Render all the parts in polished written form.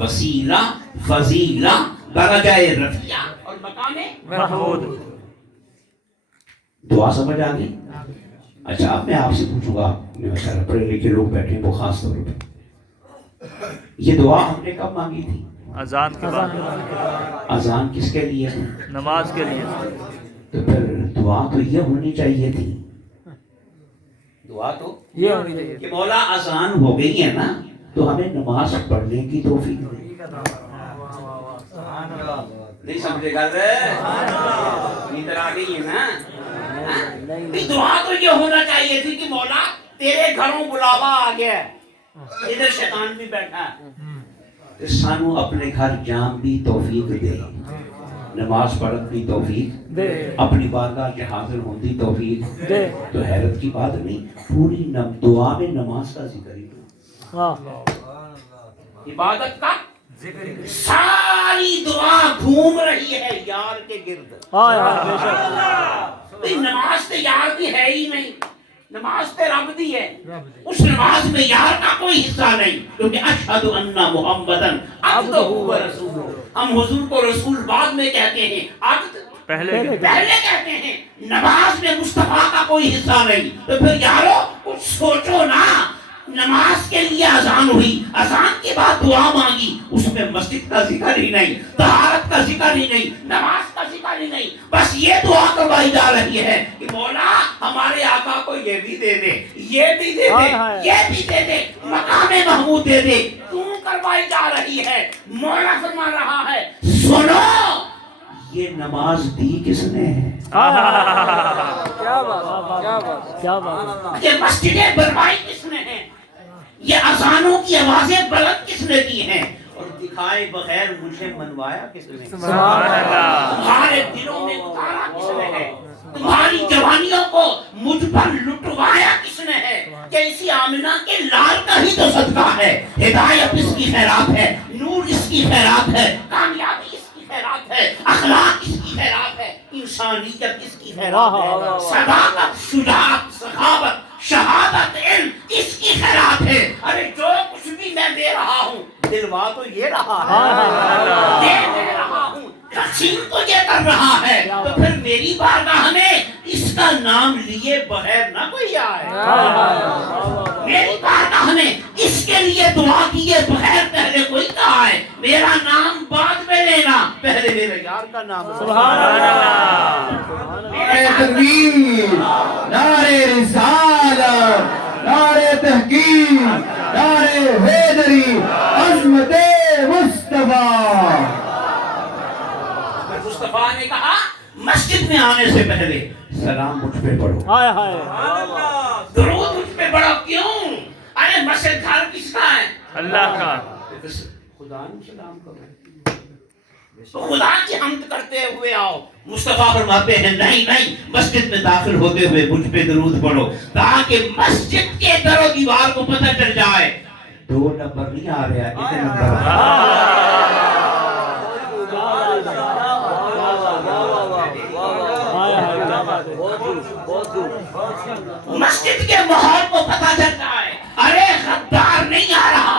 وسیلہ، فضیلہ، درجہ رفیع اور مقام محمود۔ دعا سمجھ آ گئی؟ اچھا اب میں آپ سے پوچھوں گا، پڑھے لکھے لوگ بیٹھے ہیں وہ خاص طور پہ، یہ دعا ہم نے کب مانگی تھی؟ اذان کے بعد، اذان کس کے لیے ہے؟ نماز کے لیے۔ تو پھر دعا تو یہ ہونی چاہیے تھی، دعا تو یہ ہونی چاہیے کہ مولا اذان ہو گئی ہے نا تو ہمیں نماز پڑھنے کی توفیق دے۔ نہیں سمجھے گا؟ نیندر آ گئی ہے نا؟ دعا تو یہ ہونا چاہیے تھی کہ مولا تیرے گھروں بلاوا آ گیا ہے، ادھر شیطان بھی بیٹھا ہے، سانو اپنے گھر جان بھی توفیق دے، نماز پڑھن کی توفیق دے، اپنی بارگاہ کے حاضر ہونے کی توفیق دے۔ تو حیرت کی بات نہیں، پوری دعا میں نماز کا ذکر ہی عبادت کا ساری دعا گھوم رہی ہے یار کے گرد۔ نماز تو یار کی ہے ہی نہیں، نماز تو رب دی ہے، اس نماز میں یار کا کوئی حصہ نہیں، کیونکہ اشہد ان محمدن عبدہ و رسولہ، ہم حضور کو رسول بعد میں کہتے ہیں، عبد پہلے کہتے ہیں، نماز میں مصطفیٰ کا کوئی حصہ نہیں۔ تو پھر یارو کچھ سوچو نا، نماز کے لیے اذان ہوئی، اذان کے بعد دعا مانگی، اس میں مسجد کا ذکر ہی نہیں، طہارت کا ذکر ہی نہیں، نماز کا ذکر ہی نہیں، بس یہ دعا کروائی جا رہی ہے کہ مولا ہمارے آقا کو یہ بھی دے دے، یہ بھی دے دے، یہ بھی دے دے، مقام محمود دے دے، کیوں کروائی جا رہی ہے؟ مولا فرما رہا ہے سنو یہ نماز دی کس نے ہے؟ کیا بات، کیا بات، یہ مسجدیں بنوائی کس نے ہیں؟ یہ اذانوں کی آوازیں بلند کس نے کی ہیں؟ اور دکھائے بغیر مجھے منوایا کس نے؟ سبحان اللہ۔ تمہارے دلوں میں اتارا کس نے ہے؟ تمہاری جوانیوں کو مجھ پر لٹوایا کس نے ہے؟ کہ اسی آمنہ کے لال کا ہی تو صدقہ ہے، ہدایت اس کی خیرات ہے، نور اس کی خیرات ہے، کامیابی اس کی خیرات ہے، اخلاق اس کی خیرات ہے، انسانیت اس کی خیرات ہے، صداقت، شجاعت، سخاوت، شہادت، علم اس کی خیرات ہے۔ ارے جو کچھ بھی میں دے رہا ہوں دلوا تو یہ رہا ہے، دے رہا ہوں، تقسیم تو یہ کر رہا ہے، تو پھر میری بارگاہ میں اس کا نام لیے بغیر نہ کوئی آئے، میری بارگاہ میں اس کے لیے دعا کیے بغیر پہلے کوئی نہ آئے، میرا نام بعد میں لینا، پہلے میرے یار کا نام۔ سبحان اللہ۔ نعرہ تکبیر، نعرہ رسالت، نعرہ تحقیق، نعرہ حیدری، عظمت مصطفیٰ۔ مصطفیٰ نے کہا مسجد میں آنے سے پہلے سلام مجھ پہ پڑھو، درود مجھ پہ پڑھو۔ کیوں؟ ارے مسجد گھر کس کا ہے؟ اللہ کا۔ خدا نے سلام کرو، تو خدا کی حمد کرتے ہوئے آؤ۔ مصطفیٰ فرماتے ہیں نہیں نہیں، مسجد میں داخل ہوتے ہوئے مجھ پہ درود پڑھو، تاکہ مسجد کے در و دیوار کو پتہ چل جائے 2 نمبر نہیں آ رہا، اتنے نمبر۔ مسجد کے ماحول کو پتہ چل جائے، ارے غدار نہیں آ رہا،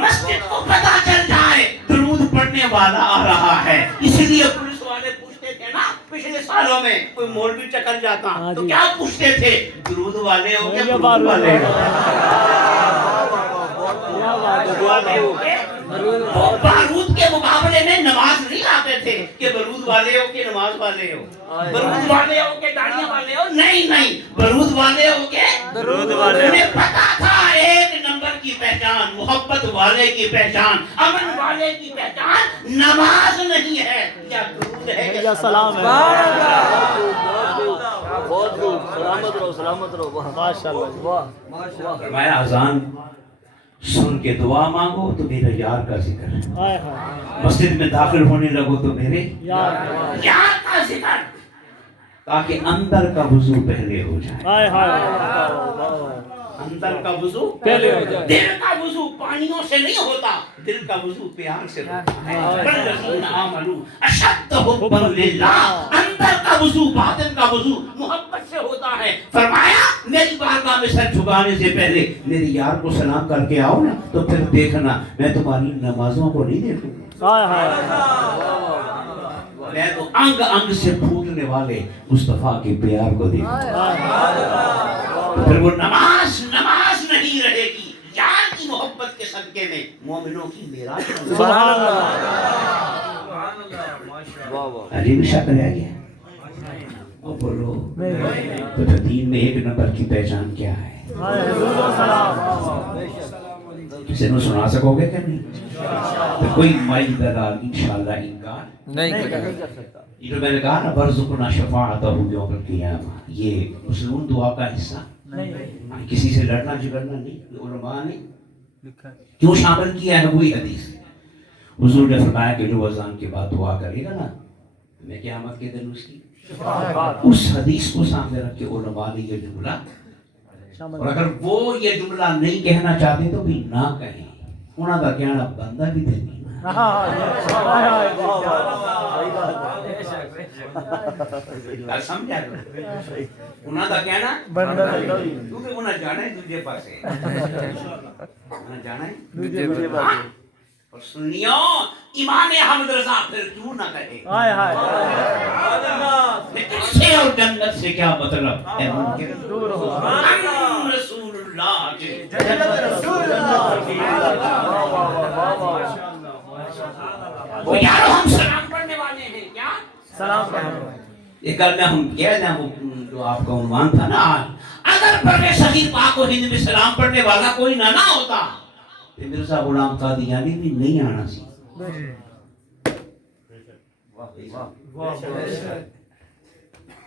مسجد کو پتہ چل جائے درود پڑھنے والا آ رہا ہے۔ اس لیے پولیس والے پوچھتے تھے نا پچھلے سالوں میں، کوئی مولوی چکر جاتا تو کیا پوچھتے تھے؟ درود والے ہو کیا؟ درود والے وہ بارود کے مقابلے میں نماز نہیں لاتے تھے کہ برود والے ہو کہ نماز والے ہو، برود والے ہو کہ داڑیاں والے ہو، نہیں نہیں، برود والے ہو کہ درود والے۔ انہیں پتا تھا ایک نمبر کی پہچان محبت والے کی پہچان، امن والے کی پہچان نماز نہیں ہے یا درود ہے یا سلام ہے۔ بہت خوب، سلامت رہو، سلامت رہو، ماشاءاللہ، واہ۔ فرمایا اذان سن کے دعا مانگو تو میرے یار کا ذکر ہے، مسجد میں داخل ہونے لگو تو میرے یار کا ذکر، تاکہ اندر کا وضو پہلے ہو جائے، اندر کا وضو پہلے ہو جائے۔ دل کا وضو پانیوں سے نہیں ہوتا، دل کا وضو پیار سے ہوتا ہے۔ والذین آمنوا اشد حبا للہ، اندر کا وضو باطن کا وضو محبت سے ہوتا ہے. فرمایا میری بارگاہ میں سر جھکانے سے پہلے میرے یار کو سلام کر کے آؤ نا تو پھر دیکھنا میں تمہاری نمازوں کو نہیں دیکھوں گا. میں تو انگ انگ سے پھوٹنے والے مصطفیٰ کے پیار کو دیکھوں گا. پھر وہ نماز نہیں رہے گی. یار کی محبت کے صدقے میں مومنوں کی معراج. سبحان اللہ. علی بھی شک رہ گیا. اور بولو تو دین میں ایک نمبر کی پہچان کیا ہے؟ کسی نے سنا سکو گے کہ نہیں؟ تو کوئی مائی دلال انشاءاللہ انکار نہیں کر سکتا. یہ جو میں نے کہا نا برزقنا شفاعتہ یوم القیامہ، یہ مسلم دعا کا حصہ نہیں. کسی سے لڑنا جھگڑنا نہیں. علماء نے کیوں شامل کیا ہے؟ وہی حدیث حضور نے فرمایا کہ جو اذان کے بعد دعا کرے گا نا میں قیامت کے دن اس حدیث کو سامنے رکھ کے علماء نے یہ جملہ، اور اگر وہ یہ جملہ نہیں کہنا چاہتے تو بھی نہ کہیں. انہوں کا کہنا بندہ بھی دے نہیں. سمجھا انہوں کا کہنا کیونکہ انہیں جانا ہے دوسرے پاسے. انہیں جانا ہے. اور سنیو امام احمد رضا پھر کیوں نہ کہے تجھ سے اور جنت سے کیا مطلب ہے؟ ہم رسول اللہ کے وہ یارو ہم سلام پڑھنے والے ہیں. کیا سلام پڑھنے. یہ کل میں ہم کہہ دیں وہ جو آپ کا عنوان تھا نا آج، اگر بر صغیر پاک و ہند میں سلام پڑھنے والا کوئی نہ ہوتا تو مرزا غلام قادیانی بھی نہیں آنا سی.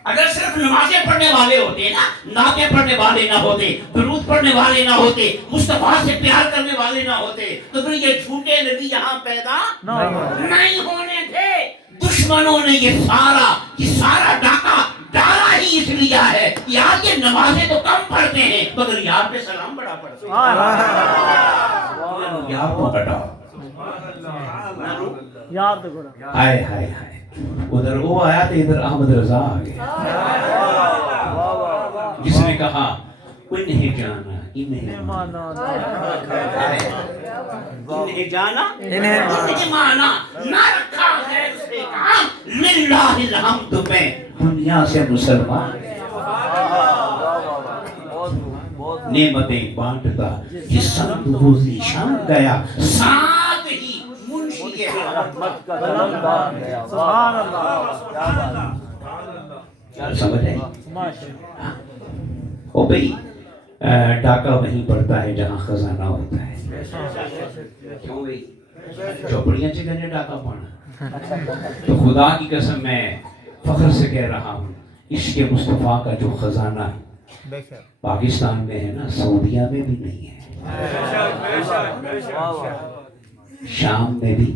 اگر صرف نمازیں پڑھنے والے ہوتے نا، نعتیں پڑھنے والے نہ ہوتے، درود پڑھنے والے نہ ہوتے، مصطفیٰ سے پیار کرنے والے نہ ہوتے تو پھر یہ جھوٹے نبی یہاں پیدا نہیں ہونے تھے. دشمنوں نے یہ سارا ڈاکہ ڈالا ہی اس لیے ہے یار یہ نمازیں تو کم پڑھتے ہیں مگر یار پہ سلام بڑا پڑھتے ہیں. یار کو ہٹاؤ. یار تو گڑا ہائے ہائے ہائے. ادھر وہ آیا تو ادھر احمد رضا آ گیا جس نے کہا انہیں جانا انہیں مانا انہیں مانا نہ رکھا ہے اس نے کام للہ الحمد میں دنیا سے مسلمان نعمتیں بانٹتا یہ سب وہ ذیشان گیا ساتھ ہی منشی رحمت کا قلمدان گیا. سبحان اللہ. سمجھ آئی؟ او بھئی ڈاکہ وہیں پڑتا ہے جہاں خزانہ ہوتا ہے. کیوں بھئی چوپڑیاں چکنے ڈاکہ پانا؟ تو خدا کی قسم میں فخر سے کہہ رہا ہوں عشق مصطفیٰ کا جو خزانہ ہے پاکستان میں ہے نا، سعودیہ میں بھی نہیں ہے، شام میں بھی،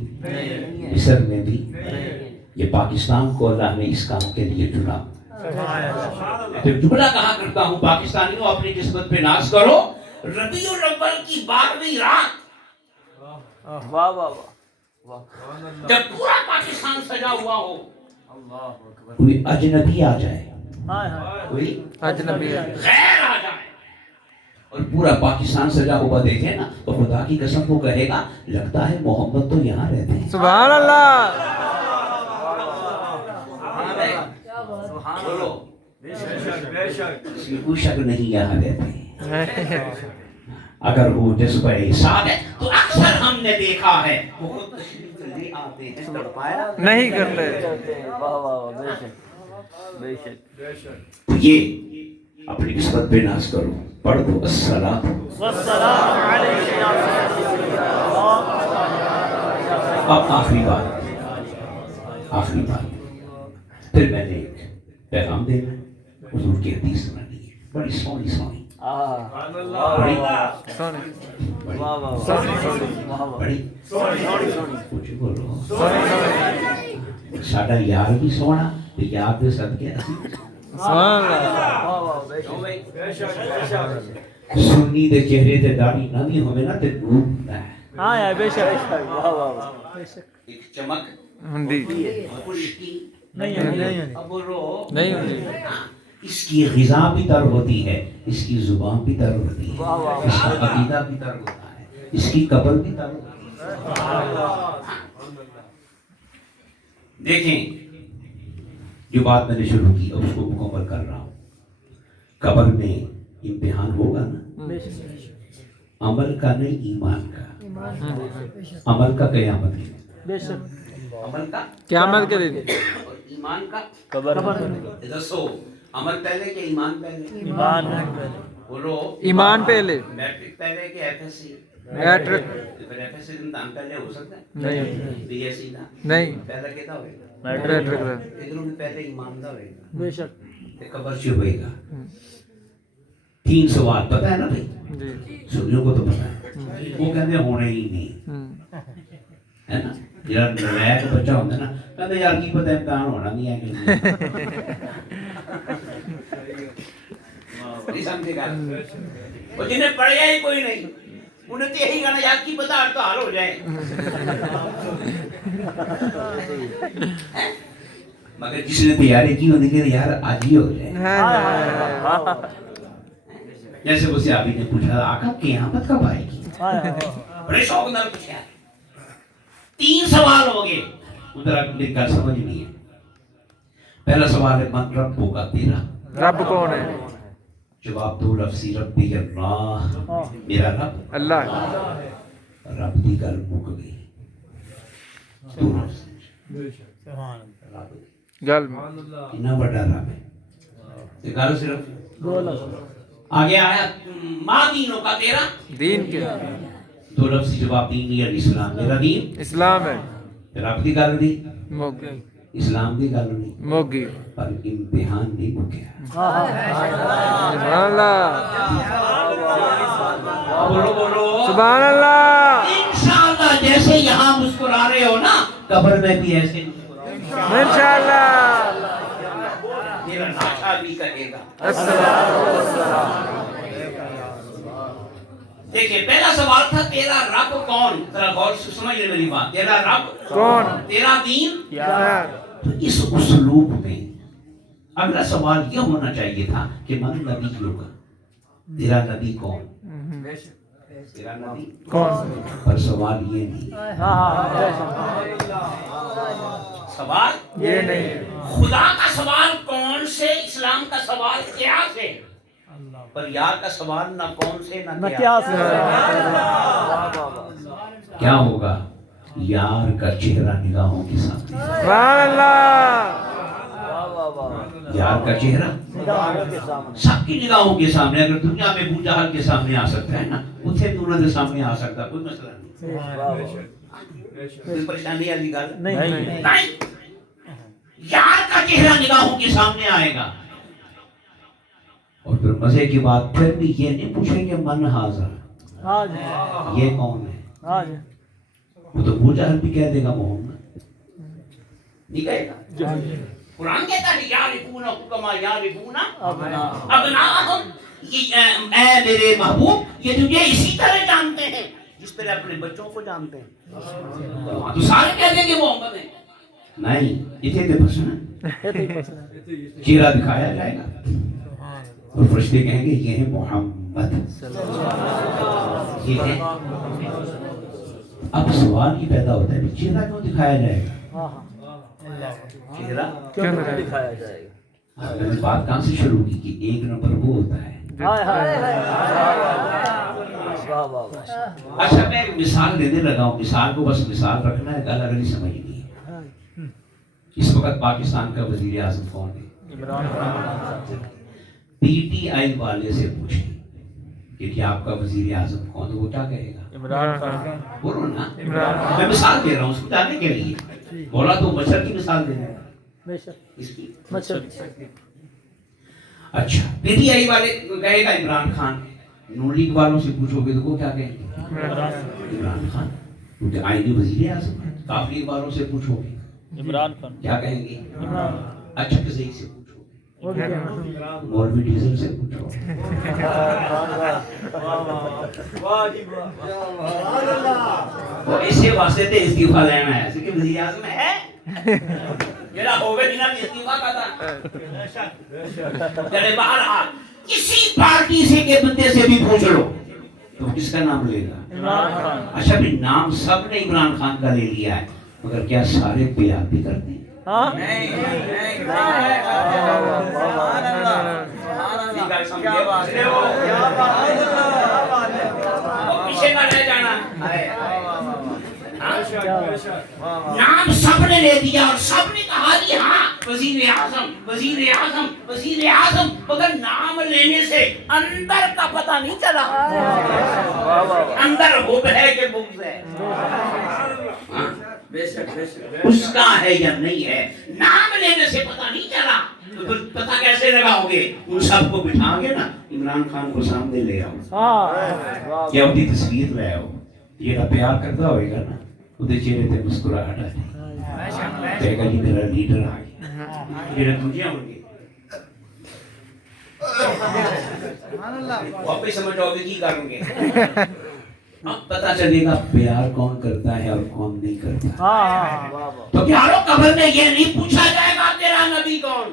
مصر میں بھی. یہ پاکستان کو اللہ نے اس کام کے لیے چنا. تو جملہ کہا کرتا ہوں پاکستانیوں اپنی قسمت پہ ناز کرو. ربیع الاول کی 12ویں رات واہ واہ واہ. جب پورا پاکستان سجا ہوا ہو کوئی اجنبی آ جائے، کوئی اجنبی غیر آ جائے اور پورا پاکستان سجا ہوا دیکھے نا تو خدا کی قسم وہ کہے گا لگتا ہے محمد تو یہاں رہتے ہیں. سبحان اللہ. بولو اس میں کوئی شک نہیں یہاں رہتے ہیں. اگر وہ جذبہ احسان ہے تو اکثر ہم نے دیکھا ہے وہ خود تشریف لے آتے ہیں تڑپایا نہیں کرتے. واہ واہ بے شک بے شک. یہ اپنی قسمت پہ ناز کرو. پڑھ دو الصلاۃ والسلام علیک یا سیدی. اب آخری بات پھر میں نے ایک پیغام دینا. حضور کی حدیث سنانی ہے بڑی سونی بڑی مجھے بولو ساڈا یار بھی سونا تو یار دے صدقے سنی دے چہرے تے داڑھی نہ بھی ہوے نا تے نور ہوندا ہے. ہاں یار بے شک. واہ واہ بے شک. ایک چمک ہندی خشکی نہیں اب بولو نہیں ہوندی. اس کی غذا بھی تر ہوتی ہے، اس کی زبان بھی تر ہوتی ہے، اس کا عقیدہ بھی تر ہوتا ہے، اس کی قبر بھی تر ہوتی ہے۔ دیکھیں جو بات میں نے شروع کی اس کو مکمل کر رہا ہوں۔ قبر میں امتحان ہوگا نا، عمل کا نہیں ایمان کا، عمل کا قیامت کے عمل کا قیامت کے دن، اور ایمان کا قبر دسو، عمل پہلے کہ ایمان پہلے؟ ایمان بولو ایمان پہلے، میٹرک پہلے کہ ایف ایس سی؟ میٹرک پھر ایف ایس سی امتحان پہلے ہو سکتا ہے؟ نہیں، بی ایس سی کا نہیں، پہلا کہتا ہوئے گا میٹرک ادھروں میں پہلے ایمان دا ہوئے گا، بے شک، تے قبر چ ہوئے گا۔ 3 سوال پتہ ہے نا بھائی، جی، سنیوں کو تو پتہ ہے، وہ کہتے ہونے ہی نہیں ہے نا، جڑا نلائق بچہ ہوتا ہے نا کہتے یار کی پتہ امتحان ہونا نہیں ہے کہ نہیں سمجھے گا، وہ جنہیں پڑھیا ہی کوئی نہیں انہیں تو یہی کہنا یار کی پتہ ہر تو حال ہو جائے، مگر جس نے تیاری کی ہوتی کہ یار آج ہی ہو جائے۔ جیسے وہ صحابی نے پوچھا آقا قیامت کب آئے گی، بڑے شوق نال پوچھا۔ 3 سوال ہو گئے، ادھر میری گل سمجھ نہیں ہے۔ پہلا سوال ہے من رب کا تیرا رب کون ہے؟ جواب دو لفظی ربی اللہ، میرا رب اللہ، رب دی گل مک گئی، دو لفظ گل اتنا بڑا رب ہے، یہ گل صرف آگے آیا ما دینوں کا تیرا، دین کے، دو لفظی جواب دینی الاسلام، میرا دین اسلام ہے، رب دی گل نہیں، موگی اسلام دی گل نہیں، موگی، پر امتحان نہیں مکیا۔ سبحان اللہ، بولو بولو سبحان اللہ، انشاءاللہ جیسے یہاں مسکرا رہے ہو نا قبر میں بھی ایسے مسکراؤ، انشاءاللہ، میرا ناشا بھی کہے گا۔ دیکھیں پہلا سوال تھا تیرا رب کون، ذرا غور سے سمجھ لے میری بات، تیرا رب کون، تیرا دین کیا، تو اس اسلوب میں اگلا سوال یہ ہونا چاہیے تھا کہ من نبی ہوگا، تیرا نبی کون، تیرا نبی کون، پر سوال یہ نہیں، سوال یہ نہیں، خدا کا سوال کون سے، اسلام کا سوال کیا سے، پر یار کا سوال نہ کون سے نہ کیا سے۔ کیا ہوگا، یار کا چہرہ نگاہوں کے سامنے، سبحان اللہ، یار کا چہرہ سب کی نگاہوں کے سامنے، اگر دنیا میں ابو جہل کے سامنے آ سکتا ہے نا اتنے بھی انہوں کے سامنے آ سکتا، کوئی مسئلہ نہیں، کوئی پریشانی والی گل نہیں، یار کا چہرہ نگاہوں کے سامنے آئے گا۔ اور پھر مزے کی بات پھر بھی یہ نہیں پوچھیں گے من حاضر، یہ کون ہے، وہ تو ابو جہل بھی کہہ دے گا محمد، نہیں کہے گا، قرآن کہتا ہے یعرفون کما یعرفون ابناءہم، اے میرے محبوب یہ تجھے اسی طرح جانتے ہیں جس طرح اپنے بچوں کو جانتے ہیں، تو سارے کہہ دیں گے محمد ہیں، نہیں اتنے تے پسنا چہرہ دکھایا جائے گا اور فرشتے کہیں گے یہ ہے محمد، یہ ہے۔ اب سوال یہ پیدا ہوتا ہے کہ چہرہ کیوں دکھایا جائے گا، چہرہ کیوں دکھایا جائے گا، میں نے بات کہاں سے شروع کی کہ 1 نمبر وہ ہوتا ہے۔ اچھا میں ایک مثال دینے لگا ہوں، مثال کو بس مثال رکھنا ہے، الگ الگ سمجھنی ہے۔ اس وقت پاکستان کا وزیر اعظم کون ہے، پی ٹی آئی والے سے پوچھیں کہ کیا آپ کا وزیر اعظم کون ہے، وہ کیا کہے گا، عمران خان، بولو نا، میں مثال دے رہا ہوں اس کو جاننے کے لیے، بولا تو مچھر کی مثال دے رہا ہوں اس کی۔ اچھا پی ٹی آئی والے کہے گا عمران خان، نون لیگ والوں سے پوچھو گے تو وہ کیا کہیں گے، عمران خان، کیونکہ آئینی وزیر اعظم ہے۔ کاف لیگ والوں سے پوچھو گے عمران خان، کیا کہیں گے، اچھا کسی سے پوچھو گے، مولوی ڈیزل سے پوچھو، وہ اسی واسطے تے استعفیٰ لینا ہے کہ وزیر اعظم ہے میرا ہوگا ہی نا استعفا کا تھا چلے باہر آ کسی پارٹی سے کے بندے سے بھی پوچھ لو تو کس کا نام لے گا اچھا بھی نام سب نے عمران خان کا لے لیا ہے مگر کیا سارے پیار بھی کرتے ہیں پیچھے نہ رہ جانا نام سب نے لے دیا اور سب نے کہا جی ہاں وزیر اعظم وزیر اعظم وزیر اعظم مگر نام لینے سے اندر کا پتہ نہیں چلا اندر حب ہے کہ بغض ہے اس کا ہے یا نہیں ہے نام لینے سے پتہ نہیں چلا تو پھر پتہ کیسے لگاؤ گے ان سب کو بٹھا گے نا عمران خان کو سامنے لے آؤ یا ان کی تصویر لے آؤ یہ پیار کرتا ہوئے گا نا وہ چہرے پہ مسکراہٹ آ جائے کہے گا جی میرا لیڈر آ گیا میرا تجھے ہوں گے واپس سمجھاؤ گے کی کروں گے اب پتہ چلے گا پیار کون کرتا ہے اور کون نہیں کرتا تو پیاروں قبر میں یہ نہیں پوچھا جائے گا تیرا نبی کون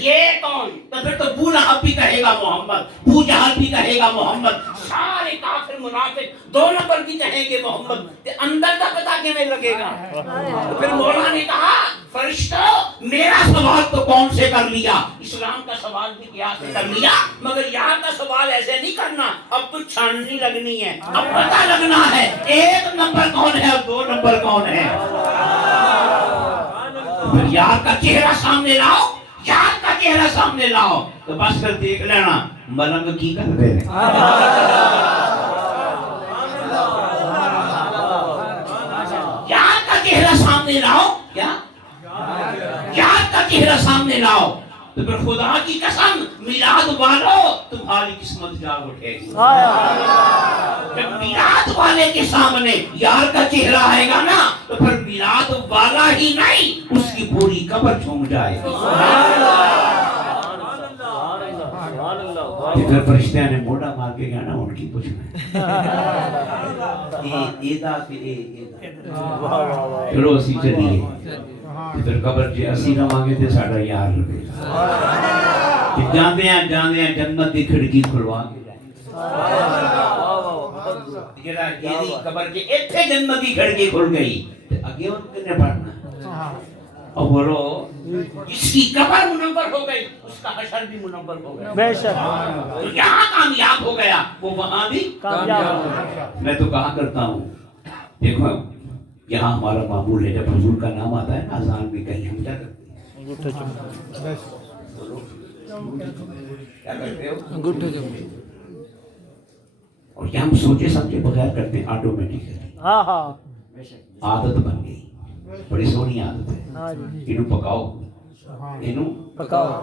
یہ کون تو پھر تو ابو لہب بھی کہے گا محمد ابو جہل بھی کہے گا محمد سارے کافر منافق 2 نمبر بھی کہیں گے محمد اندر کا پتہ کیویں لگے گا پھر مولا نے کہا فرشتوں میرا سوال تو کون سے کر لیا اسلام کا سوال بھی کیا سے کر لیا مگر یہاں کا سوال ایسے نہیں کرنا اب تو چھاننی لگنی ہے اب پتہ لگنا ہے 1 نمبر کون ہے اور 2 نمبر کون ہے پھر یار کا چہرہ سامنے لاؤ یار کا چہرہ سامنے لاؤ تو بس پھر دیکھ لینا ملنگ کی کر دے یار کا چہرہ سامنے لاؤ کیا یار کا چہرہ سامنے لاؤ تو پھر خدا کی قسم میلاد والو تمہاری قسمت جاگ اٹھے گی جب میلاد والے کے سامنے یار کا چہرہ آئے گا نا تو پھر میلاد والا ہی نہیں اس کی پوری قبر جھوم جائے گی پھر فرشتے نے موڑا مار کے گیا نا ان کی پوچھنا چلو اسی چلیے پھر قبر جی اسی نہ مانگے تھے ساڑھا یار لگے جاندے ہیں جنت دی کھڑکی کھلوا کے جائیں قبر کے ایتھے جنت دی کھڑکی کھل گئی اگے ان کے نے پڑھنا اور بولو جس کی قبر منور ہو گئی اس کا حشر بھی منور ہو گیا بے شک تو یہاں کامیاب ہو گیا وہ وہاں بھی کامیاب ہو گیا میں تو کہا کرتا ہوں دیکھو یہاں ہمارا معمول ہے جب حضور کا نام آتا ہے نا اذان بھی کہیں ہم کیا کرتے ہیں انگوٹھے چمڑی اور یہ ہم سوچے سمجھے بغیر کرتے ہیں آٹومیٹکلی عادت بن گئی بڑی سونی عادت ہے انہوں پکاؤ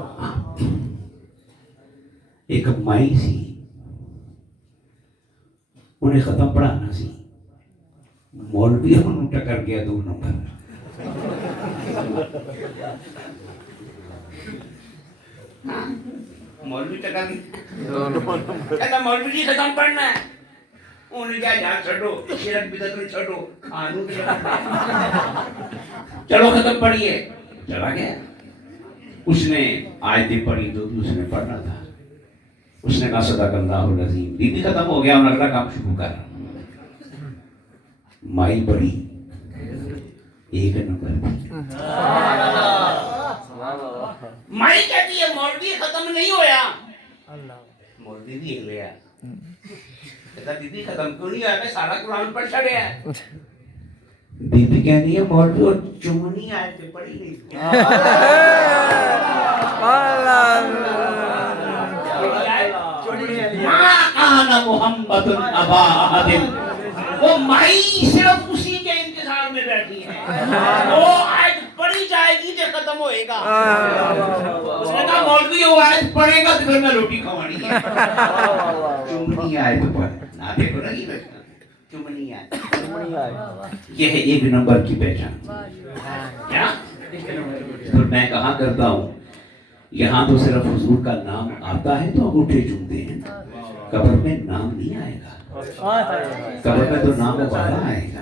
ایک مائی سی انہیں ختم پڑھانا سی مولوی انہوں ٹکر گیا 2 نمبر مولوی ٹکر گیا کہتا مولوی جی ختم پڑھنا ہے انہیں کیا جان چھڑو شرک بدت میں چھڑو قانون چلو ختم پڑھیے چلا گیا اس نے آیتیں پڑھی تو اس نے پڑھنا تھا اس نے کہا صدق اللہ العظیم بھی ختم ہو گیا اور اگلا کام شروع کر مائی پڑھی 1 نمبر مائی کہتی ہے مولوی ختم نہیں ہویا مولوی بھی ایک لیا کہتا بی بی ختم کیوں نہیں ہویا میں سارا قرآن پڑھ چھڑیا ہے بی بی کہنی ہے مولوی اور چمنی آئے تھے پڑھی نہیں ما کان محمد ابا احد وہ مائی صرف اسی کے انتظار میں بیٹھی ہے وہ آیت پڑھی جائے گی جو ختم ہوئے گا اس نے کہا مولوی وہ آیت پڑھے گا تو پھر میں روٹی کھوانی ہے چمنی آیت پڑھ نہ دیکھو نا یہ بیٹھا چمنی آیت یہ ہے 1 نمبر کی پہچان کیا پھر میں کہا کرتا ہوں یہاں تو صرف حضور کا نام آتا ہے تو انگوٹھے چومتے ہیں قبر میں نام نہیں آئے گا قبر میں تو نام والا آئے گا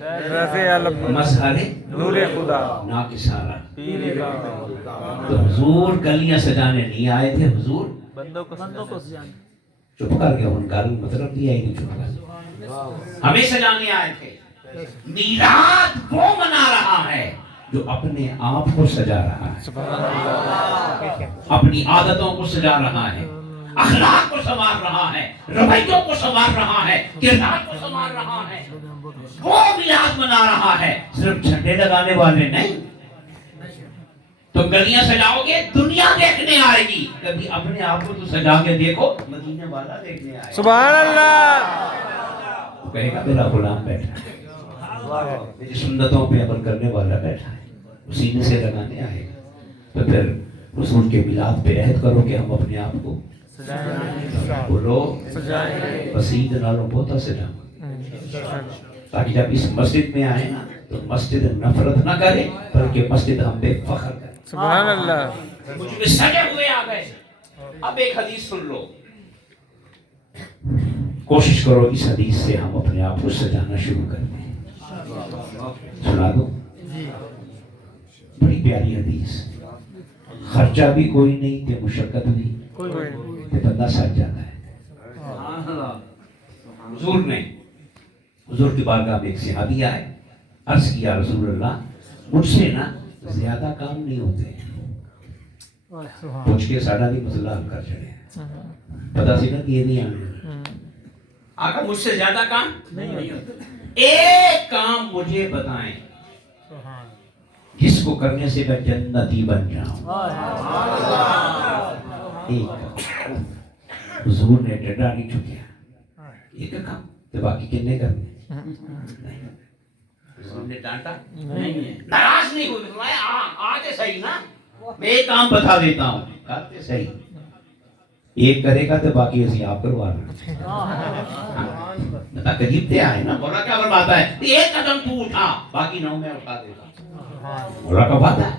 رضی علم مظہر نور خدا نا کسارا. پیر کا تو حضور گلیاں سجانے نہیں آئے تھے, حضور بندوں کو سجانے. چپ کر گیا, ان کا مطلب دیا ہی نہیں, چپ کر, ہمیں سجانے آئے تھے. میلاد وہ منا رہا ہے جو اپنے آپ کو سجا رہا ہے, سبحان اللہ. اپنی عادتوں کو سجا رہا ہے, اخلاق کو سنوار رہا ہے, رویوں کو سنوار رہا ہے, کردار کو سنوار رہا ہے. وہ میلاد منا رہا ہے, صرف جھنڈے لگانے والے نہیں. تو گلیاں سجاؤ گے, دنیا دیکھنے آئے گی. کبھی اپنے آپ کو تو سجا کے دیکھو, مدینے والا دیکھنے آئے گا. سبحان اللہ. وہ کہے گا میرا غلام بیٹھا ہے, میری سنتوں پہ عمل کرنے والا بیٹھا ہے, سینے سے لگانے آئے گا. تو پھر حضور کے میلاد پہ عہد کرو کہ ہم اپنے آپ کو بولو بسید نالوں بہتا سجاؤں, تاکہ جب اس مسجد میں آئے نا تو مسجد نفرت نہ کرے بلکہ مسجد ہم بے فخر کرے. سبحان اللہ. مجھ میں سجے ہوئے آ گئے. اب ایک حدیث سن لو, کوشش کرو اس حدیث سے ہم اپنے آپ کو سجانا شروع کر دیں. سنا دو, بڑی پیاری حدیث. خرچہ بھی کوئی نہیں کہ مشقت بھی, کہ بندہ سج جاتا ہے. حضور کی بارگاہ میں ایک صحابی آئے, عرض کیا رسول اللہ مجھ سے نا زیادہ کام نہیں ہوتے. پوچھ کے ساڑھا بھی مسئلہ حل کر چڑھے, پتا سی نا کہ یہ نہیں آنے. آقا مجھ سے زیادہ کام نہیں ہوتے, ایک کام مجھے بتائیں جس کو کرنے سے میں جنتی بن جاؤں. ایک حضور نے ڈنڈا نہیں چکیا, ایک کام تو باقی کتنے کرنے. حضور نے ڈانٹا نہیں, ناراض نہیں ہوئے, آتے صحیح نا, میں ایک کام بتا دیتا ہوں, کرتے صحیح. ایک کرے گا تو باقی اسی آپ کروا رہے. بتا قریب تے آئے نا, مولا کیا فرماتا ہے, ایک قدم تو اٹھا باقی 9 میں اٹھا دیتا. مولا کا بات ہے.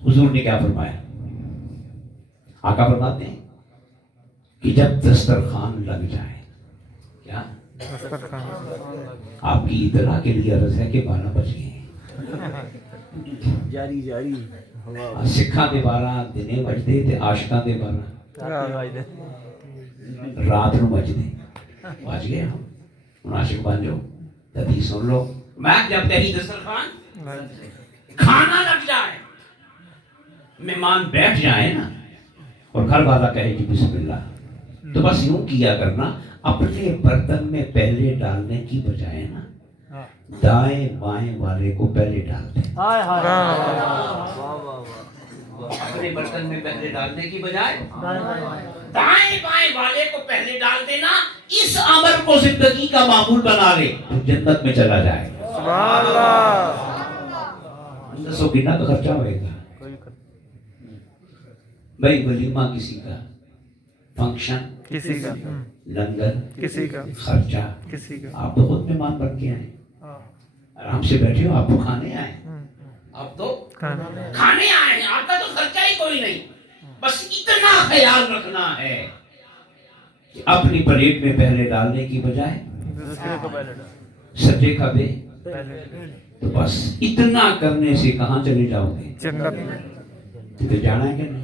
حضور نے کیا فرمایا, آقا فرماتے ہیں کہ جب دسترخوان لگ جائے, کیا آپ کی اطلاع کے لیے عرض ہے کہ 12 بج گئے. جاری سکھاں دے 12 دنے بجدے تے عاشقاں دے 12 رات نو بجدے. بج گئے ہم عاشق بن جاؤ. حدیث سن لو, میں جب تیری دسترخوان کھانا لگ جائے, مہمان بیٹھ جائے نا اور گھر والا کہے کہ بسم اللہ, تو بس یوں کیا کرنا, اپنے برتن میں پہلے ڈالنے کی بجائے نا دائیں بائیں والے کو پہلے ڈال دیں. اپنے برتن میں پہلے ڈالنے کی بجائے دائیں بائیں والے کو پہلے ڈال دینا. اس عمل کو زندگی کا معمول بنا لے تو جنت میں چلا جائے. سبحان اللہ. دسو کتنا تو خرچہ ہوئے گا بھائی, ولیمہ کسی کا, فنکشن کسی کا, لنگر کسی کا, خرچہ کسی کا. آپ تو خود مہمان بن کے آئے, آرام سے بیٹھے ہو, آپ تو کھانے آئے, آپ تو کھانے آئے ہیں, آپ کا تو خرچہ ہی کوئی نہیں. بس اتنا خیال رکھنا ہے کہ اپنی پلیٹ میں پہلے ڈالنے کی بجائے سجے کا دے. تو بس اتنا کرنے سے کہاں چلے جاؤ گے, جنت میں. تو جانا ہے کہ نہیں,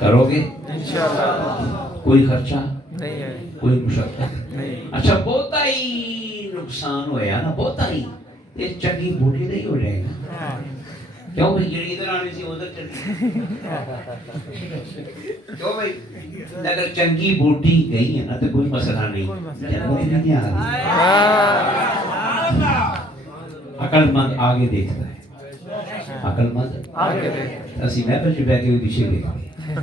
کرو گے انشاءاللہ. کوئی خرچہ نہیں ہے, کوئی مشقت نہیں. اچھا بہتا ہی نقصان ہویا نا, بہتا ہی یہ چنگی بوٹی نہیں ہو جائے گا. کیوں بھائی جڑی ادھر آنے سے ادھر چلی, کیوں بھائی اگر چنگی بوٹی گئی ہے نا تو کوئی مسئلہ نہیں, جنت میں نہیں آ رہی. عقل مند آگے دیکھتا ہے, عقل مند آگے دیکھ. اسی محفل سے بیٹھے ہوئے پیچھے دیکھتے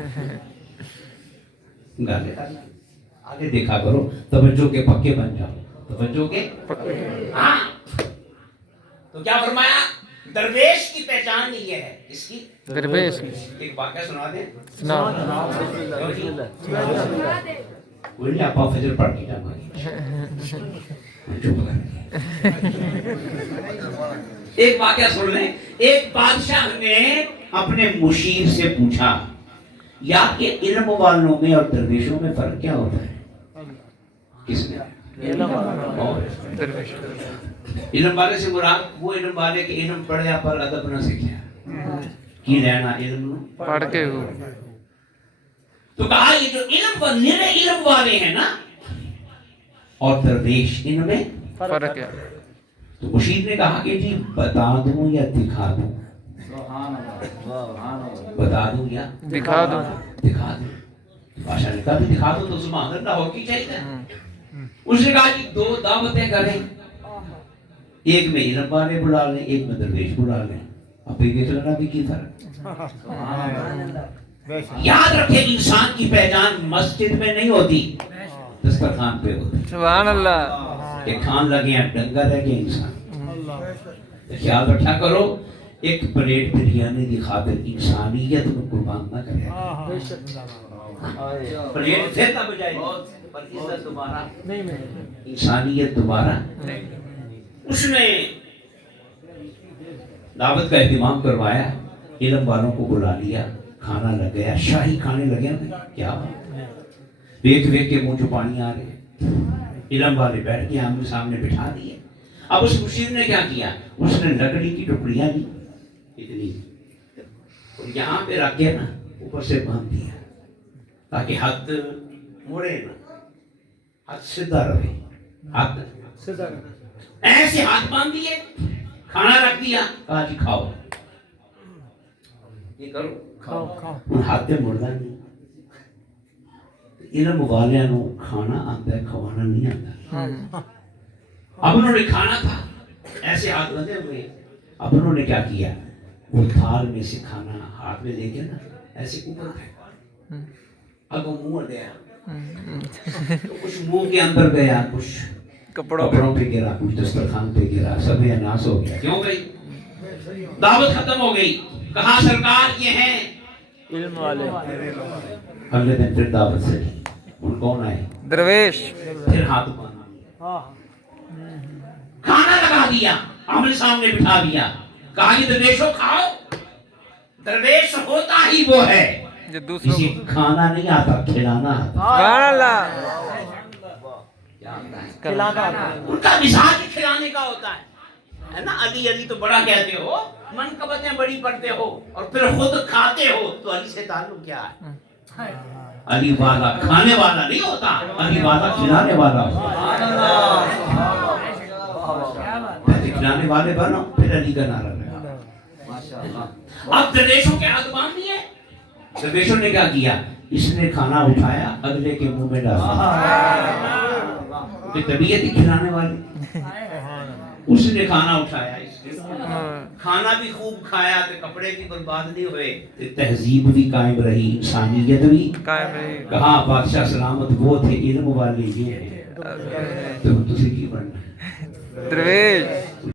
گالے آگے دیکھا کرو, توجہ کے پکے بن جاؤ, توجہ کے ہاں. تو کیا فرمایا, درویش کی پہچان یہ ہے, اس کی درویش. ایک واقعہ سنا دیں. سناؤ. بولے آپ فجر پڑھ کے جانا, چپ کر. ایک واقعہ سن لیں. ایک بادشاہ نے اپنے مشیر سے پوچھا, یا کہ علم والوں میں اور درویشوں میں فرق کیا ہوتا ہے. کس میں اور درویش علم والے سے مراد وہ علم والے کہ علم پڑھیا پر ادب نہ سیکھیا کی لینا علم نو پڑھ کے ہو تو کہا یہ جو علم پر نرے علم والے ہیں نا اور درویش ان میں فرق ہے تو مشیر نے کہا کہ جی بتا دوں یا دکھا دوں بتا دوں یا دکھا دو دکھا دوں بادشاہ نے کہا بھی دکھا دوں تو سبحان اللہ ہو کی چاہیے اس نے کہا کہ دو دعوتیں کریں ایک میں علم والے بلا لیں ایک میں درویش بلا لیں اب یہ دیکھ لینا بھی کی فرق یاد رکھے انسان کی پہچان مسجد میں نہیں ہوتی دسترخوان پہ ہوتی سبحان اللہ کہ کھان لگے ہیں ڈنگر ہے کہ انسان خیال رکھا کرو ایک پلیٹ بریانی کی خاطر انسانیت کو قربان نہ کرے پلیٹ پھر تب جائے گی پر عزت دوبارہ انسانیت دوبارہ اس نے دعوت کا اہتمام کروایا علم والوں کو بلا لیا کھانا لگ گیا شاہی کھانے لگے کیا دیکھ دیکھ کے منہ جو پانی آ رہے علم والے بیٹھ کے آمنے سامنے بٹھا دیے اب اس مشیر نے کیا کیا اس نے لکڑی کی ٹکڑیاں لی اتنی اور یہاں پہ رکھ کے نا اوپر سے باندھ دیا تاکہ ہاتھ مڑے نا ہاتھ سیدھا رہے ہاتھ ایسے ہاتھ باندھ دیے کھانا رکھ دیا کہا جی کھاؤ یہ کرو ان ہاتھ پہ مڑنا نہیں علم والیاں نو کھانا آتا ہے کھوانا نہیں آتا اب انہوں نے کھانا تھا ایسے ہاتھ بندے ہوئے اب انہوں نے کیا کیا وہ تھال میں سے کھانا ہاتھ میں لے کے نا ایسے اوپر پھینکا اب وہ منہ گیا تو کچھ منہ کے اندر گیا کچھ کپڑوں پہ گرا کچھ دسترخوان پہ گرا سب ناس ہو گیا کیوں گئی دعوت ختم ہو گئی کہاں سرکار یہ ہیں علم والے اگلے دن پھر دعوت سے ان کون آئے درویش پھر ہاتھ باندھا کھانا لگا دیا آمنے سامنے بٹھا دیا کہا یہ درویشوں کھاؤ درویش ہوتا ہی وہ ہے جو دوسروں کسی کو کھانا نہیں آتا کھلانا آتا سبحان اللہ ان کا مزاج ہی کھلانے کا ہوتا ہے نا علی علی تو بڑا کہتے ہو منقبتیں بڑی پڑھتے ہو اور پھر خود کھاتے ہو تو علی سے تعلق کیا ہے علی والا کھانے والا نہیں ہوتا علی والا کھلانے والا پہلے کھلانے والے بنو پھر علی کا نعرہ لگا اب درویشوں کے ہاتھ باندھ دیے درویشوں نے کیا کیا اس نے کھانا اٹھایا اگلے کے منہ میں ڈالا طبیعت ہی کھلانے والی اس نے کھانا اٹھایا کھانا بھی خوب کھایا تو کپڑے بھی برباد نہیں ہوئے تہذیب بھی قائم رہی انسانیت بھی قائم رہی کہاں بادشاہ سلامت وہ تھے علم والے یہ ہیں تو تسی کی بننا درویش